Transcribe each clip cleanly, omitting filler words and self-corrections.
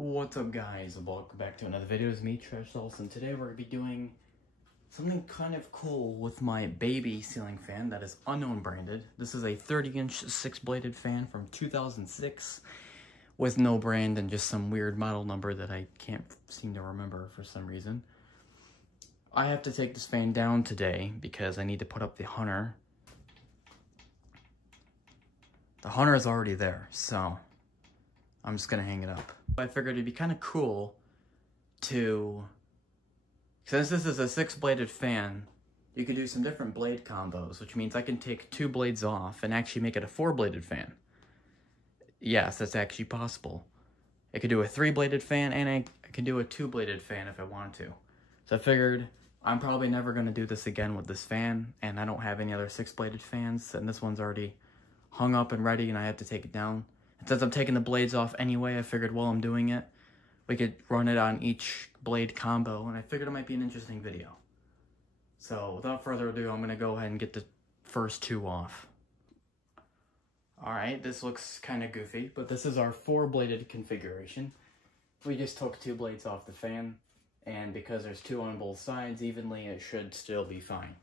What's up guys, welcome back to another video. It's me, Trash Sauce, and today we're going to be doing something kind of cool with my baby ceiling fan that is unknown branded. This is a 30-inch 6-bladed fan from 2006 with no brand and just some weird model number that I can't seem to remember for some reason. I have to take this fan down today because I need to put up the Hunter. The Hunter is already there, so I'm just going to hang it up. I figured it'd be kind of cool to, since this is a 6-bladed fan, you could do some different blade combos, which means I can take 2 blades off and actually make it a 4-bladed fan. Yes, that's actually possible. I could do a 3-bladed fan and I could do a 2-bladed fan if I wanted to. So I figured I'm probably never going to do this again with this fan, and I don't have any other 6-bladed fans, and this one's already hung up and ready and I have to take it down. And since I'm taking the blades off anyway, I figured while I'm doing it, we could run it on each blade combo, and I figured it might be an interesting video. So without further ado, I'm going to go ahead and get the first 2 off. Alright, this looks kind of goofy, but this is our 4-bladed configuration. We just took 2 blades off the fan, and because there's 2 on both sides evenly, it should still be fine.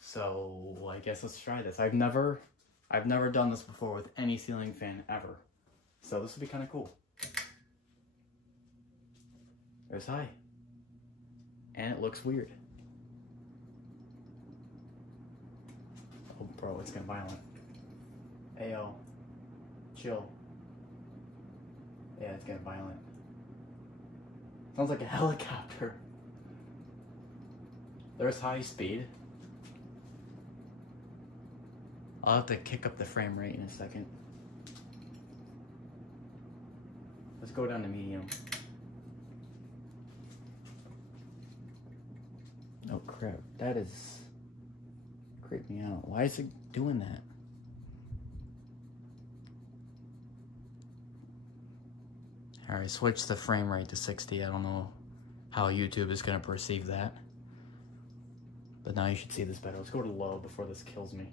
So I guess let's try this. I've never done this before with any ceiling fan ever. So this would be kind of cool. There's high. And it looks weird. Oh bro, it's getting violent. Ayo. Chill. Yeah, it's getting violent. Sounds like a helicopter. There's high speed. I'll have to kick up the frame rate in a second. Let's go down to medium. Oh crap, that is creeping me out. Why is it doing that? Alright, switch the frame rate to 60. I don't know how YouTube is going to perceive that. But now you should see this better. Let's go to low before this kills me.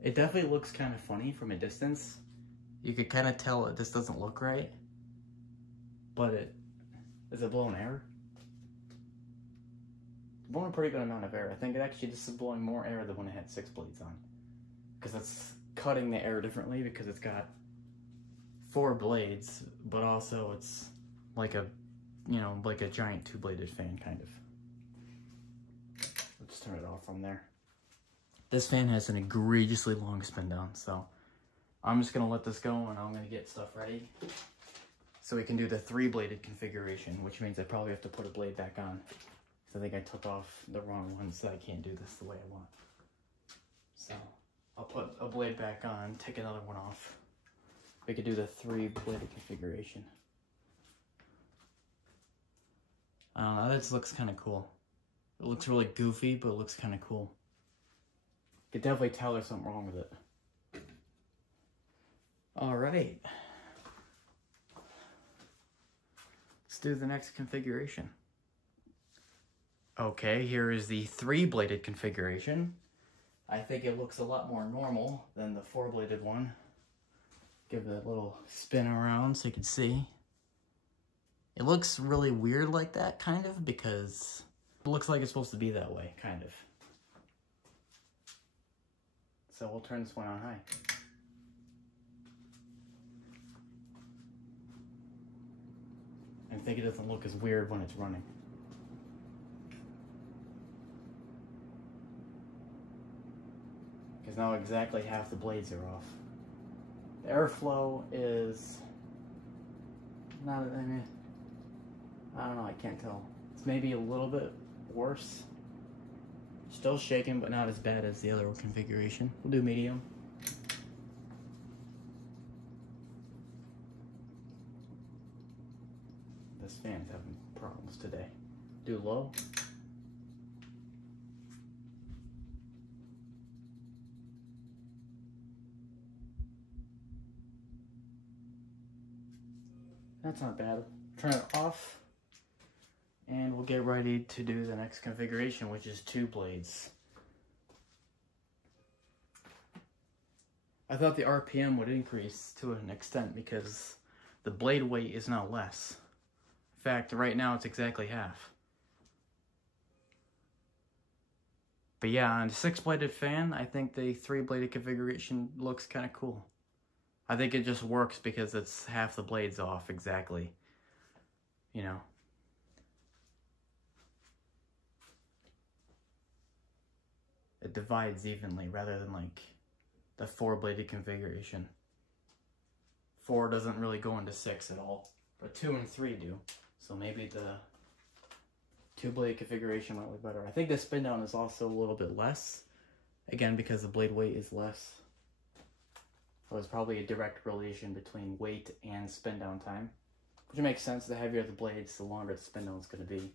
It definitely looks kind of funny from a distance. You could kind of tell that this doesn't look right. But is it blowing air? It's blowing a pretty good amount of air. I think it actually just is blowing more air than when it had 6 blades on. Because it's cutting the air differently because it's got 4 blades, but also it's like a, you know, like a giant 2-bladed fan kind of. Let's turn it off from there. This fan has an egregiously long spin down, so I'm just going to let this go and I'm going to get stuff ready so we can do the 3-bladed configuration, which means I probably have to put a blade back on. I think I took off the wrong one, so I can't do this the way I want. So I'll put a blade back on, take another one off. We could do the 3-bladed configuration. I don't know, this looks kind of cool. It looks really goofy, but it looks kind of cool. You could definitely tell there's something wrong with it. Alright. Let's do the next configuration. Okay, here is the 3-bladed configuration. I think it looks a lot more normal than the 4-bladed one. Give it a little spin around so you can see. It looks really weird like that, kind of, because it looks like it's supposed to be that way, kind of. So we'll turn this one on high. I think it doesn't look as weird when it's running. Because now exactly half the blades are off. The airflow is not, I mean, I don't know, I can't tell. It's maybe a little bit worse. Still shaking, but not as bad as the other configuration. We'll do medium. This fan's having problems today. Do low. That's not bad. Turn it off. And we'll get ready to do the next configuration, which is 2 blades. I thought the RPM would increase to an extent because the blade weight is now less. In fact, right now it's exactly half. But yeah, on a 6-bladed fan, I think the 3-bladed configuration looks kind of cool. I think it just works because it's half the blades off exactly. You know. It divides evenly rather than like the 4-bladed configuration. 4 doesn't really go into 6 at all, but 2 and 3 do. So maybe the 2-blade configuration might be better. I think the spin down is also a little bit less, again because the blade weight is less. So there's probably a direct relation between weight and spin down time, which makes sense. The heavier the blades, the longer the spin down is going to be.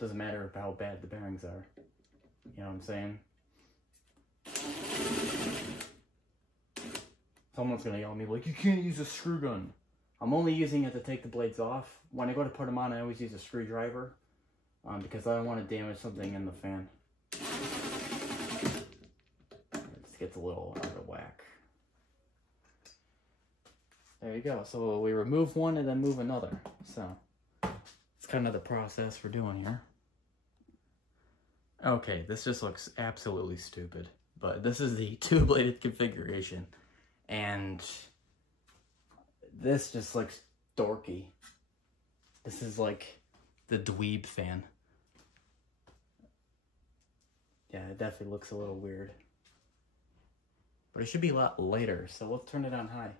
Doesn't matter how bad the bearings are. You know what I'm saying? Someone's gonna yell at me like, you can't use a screw gun. I'm only using it to take the blades off. When I go to put them on, I always use a screwdriver because I don't want to damage something in the fan. It just gets a little out of whack. There you go. So we remove one and then move another. So it's kind of the process we're doing here. Okay, this just looks absolutely stupid, but this is the 2-bladed configuration, and this just looks dorky. This is like the dweeb fan. Yeah, it definitely looks a little weird, but it should be a lot lighter, so let's turn it on high.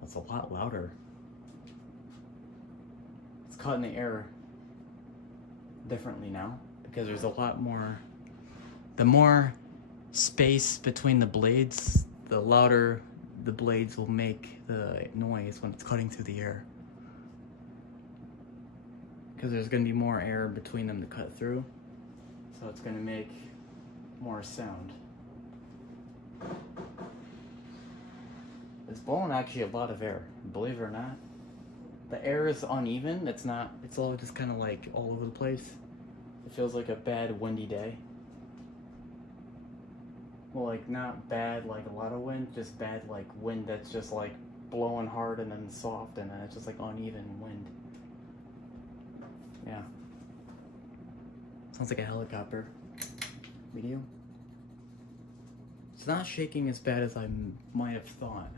That's a lot louder. Cutting the air differently now because there's a lot more. The more space between the blades, the louder the blades will make the noise when it's cutting through the air, because there's going to be more air between them to cut through, so it's going to make more sound. It's blowing actually a lot of air, believe it or not. The air is uneven. It's all just kind of like all over the place. It feels like a bad windy day. Well, like not bad like a lot of wind, just bad like wind that's just like blowing hard and then soft and then it's just like uneven wind. Yeah. Sounds like a helicopter video. It's not shaking as bad as I might have thought.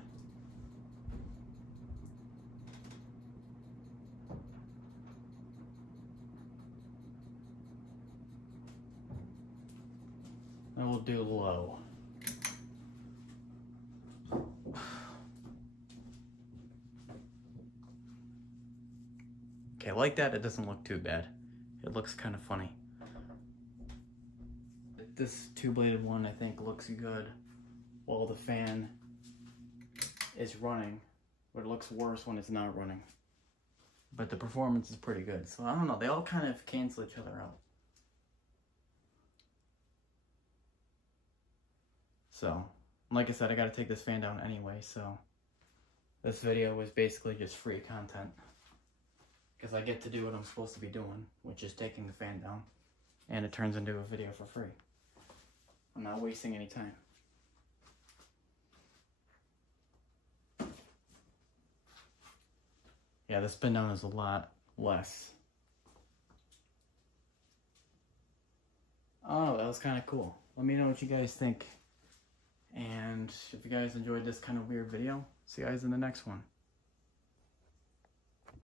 I will do low. Okay, like that, it doesn't look too bad. It looks kind of funny. This 2-bladed one, I think, looks good while the fan is running, but it looks worse when it's not running. But the performance is pretty good, so I don't know, they all kind of cancel each other out. So, like I said, I gotta take this fan down anyway, so this video was basically just free content. Because I get to do what I'm supposed to be doing, which is taking the fan down. And it turns into a video for free. I'm not wasting any time. Yeah, the spin down is a lot less. Oh, that was kind of cool. Let me know what you guys think. And if you guys enjoyed this kind of weird video, see you guys in the next one.